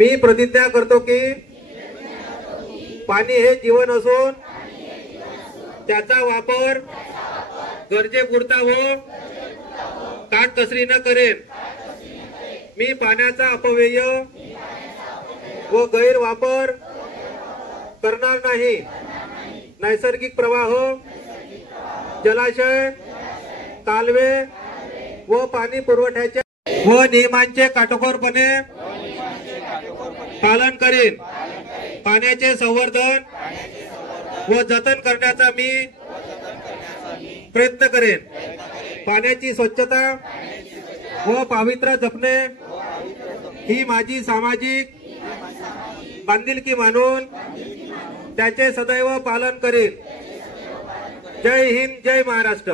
मी प्रतिज्ञा करतो की पाणी हे जीवन असून त्याचा वापर गरजेपुरता हो काटकसरीने करेन। मी पाण्याचा अपव्यय व गैरवापर करणार नाही। नैसर्गिक प्रवाह, जलाशय, कालवे व पाणी पुरवठ्याच्या व नियमांचे काटेकोरपणे पालन करेन। पाण्याचे संवर्धन व जतन करण्याचा मी प्रयत्न करेन। पाण्याची स्वच्छता व पावित्र्य जपणे ही माझी सामाजिक बांधिलकी मानून त्याचे सदैव पालन करेन। जय हिंद, जय महाराष्ट्र।